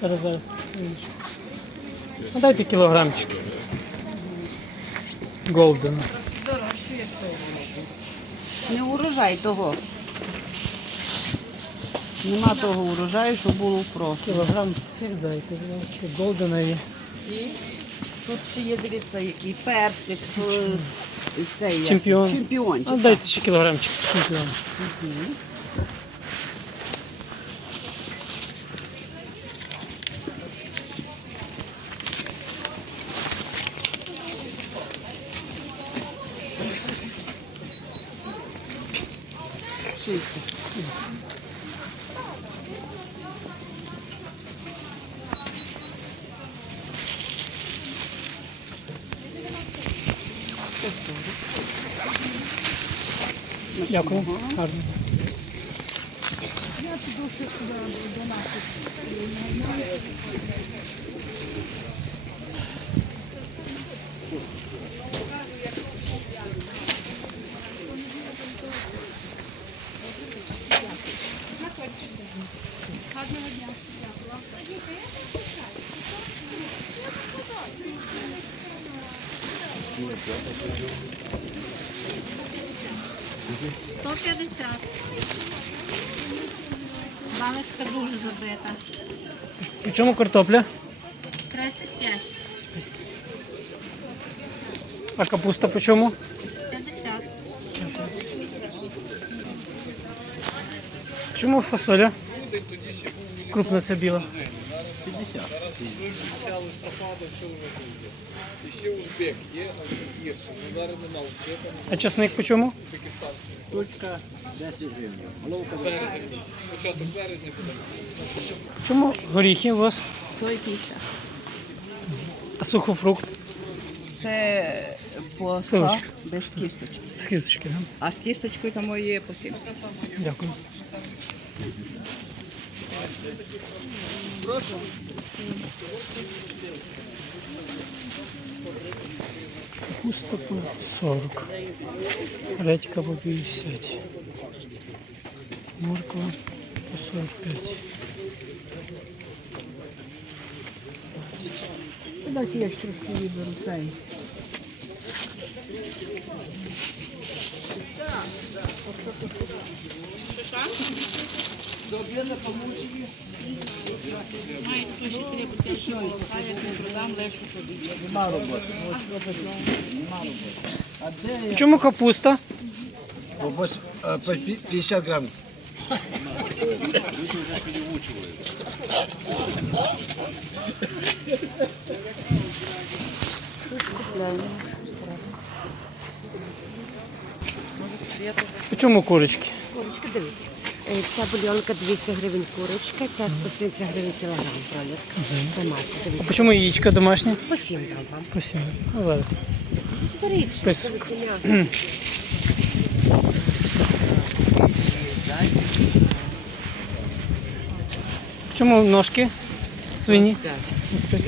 Зараз зараз. секундочку. Ну, дайте кілограмчик. Голдена. Не урожай того. Нема того урожаю, що було в прошлому. Кілограм цих дайте, будь ласка, голденові. І тут ще є, дивіться, який персик. е, Цей, Чемпіон. Чемпіончик. А дайте ще кілограмчик şeysi. Yakın. Pardon. Nasıl doşası da buradan artık. 150. Баночка дуже забита. І чому картопля? 35. А капуста по чому? 50. Чому фасоля? Крупна це біла. 50. 50. І ще узбек є, а гірше. Ну, зараз нема узбека, А часник по чому? Штучка 10 гривень. Головка березень місяць. Початок березня буде. Чому горіхи у вас? 150. А сухофрукт? Це по 100 Сливочка. без кісточки. З кісточки, да? А з кісточкою там є по 70. Дякую. Капуста по 40. Редька по 50. Морква по 45. Дайте я трошки виберу цей. По чому капуста? по вось- а, по пи- 50 грамм. По чому курочки? Курочка, дивіться. Е, Ця бульйонка 200 гривень курочка, ця 170 гривень кілограм проліска. Домашня, А дивіться. по чому яєчка домашні? По 7 дам вам. По 7. Ну зараз. Беріть, Список. дивіться, м'ясо. Ножки? Свині? Ось так.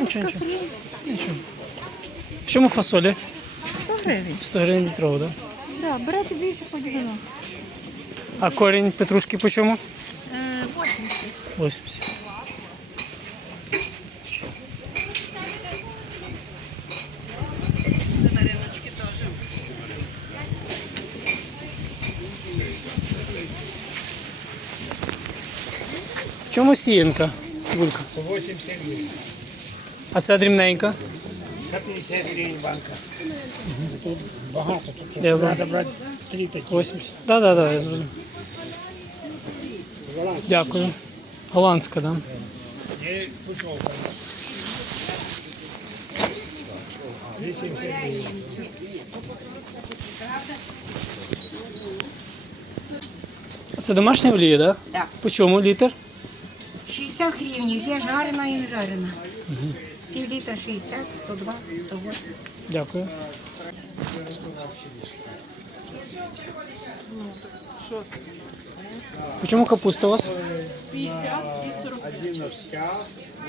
Нічого, нічого. Нічого. В чому фасоля? 100 гривень. 100 гривень літрова, так? Да, берете більше поділено. А корінь петрушки по чому? Е, 80. 80. Чому сіянка? Цибулька? По 80 гривень. А ця дрібненька? Це 50 гривень банка. Тут багато. Тут Де вона? треба брати три такі. 80. Так, так, так, я зрозумів. Дякую. Голландська, так? Да? Є пучовка. 80 гривень. А це домашня олія, так? Да? Так. По чому літр? 60 гривень, є жарена і не жарена. Пів літра 60, 102, 108. Дякую. Почому капуста у вас? 50 і 45.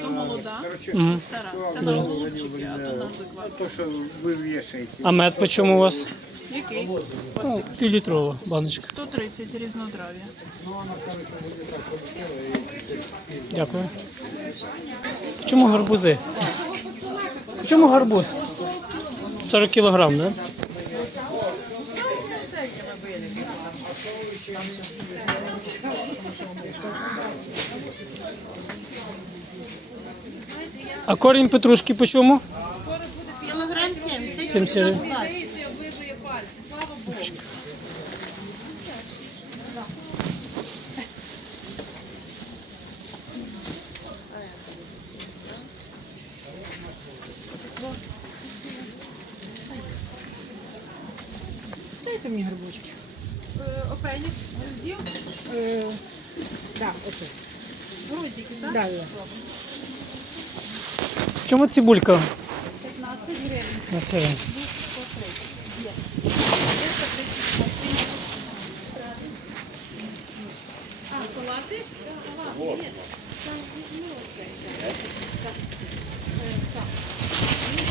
То молода, Мгм. стара. Це на голубчики, а то на закваску. То, що ви вішаєте. А мед почому у вас? Який? Ну, півлітрова баночка. 130 різнотрав'я. Дякую. Чому гарбузи? Чому гарбуз? 40 кілограм, да? А корінь петрушки по чому? Кілограм 70. 70 гривень. Дайте мені грибочки. Опенік, з'їв? Так, оце. Грузики, так? Да, є. В чому цибулька? 15 гривень. На це. Так.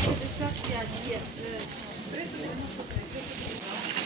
55 є. 393.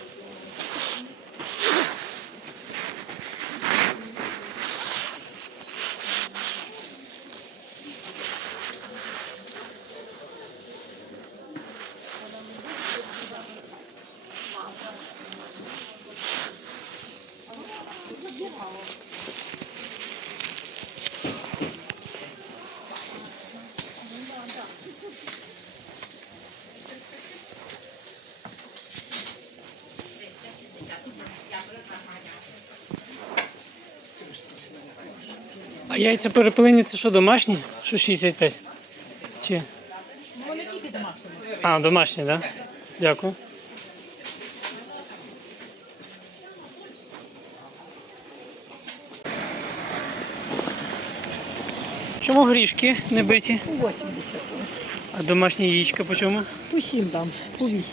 А яйця перепилені це що, домашні? Що 65? Чи? Вони тільки домашні. А, домашні, так? Да? Дякую. Чому грішки не биті? 80. А домашні яєчка по чому? По 7 там, по 8.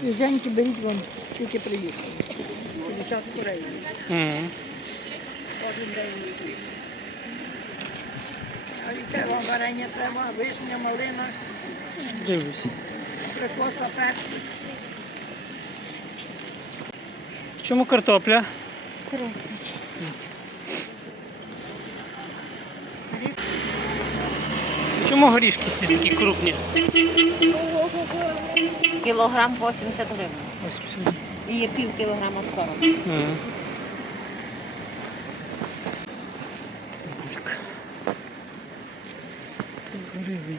Свіженькі беріть вон, тільки приїхали. 50 курей. Угу. А яке вам варення треба? Вишня, малина, Дивлюсь. прикоса, перці. Чому картопля? 30. Чому горішки ці такі крупні? Кілограм 80 гривень. Ось всі. І є пів кілограма 40. Мгм. Цибулька. 100 гривень.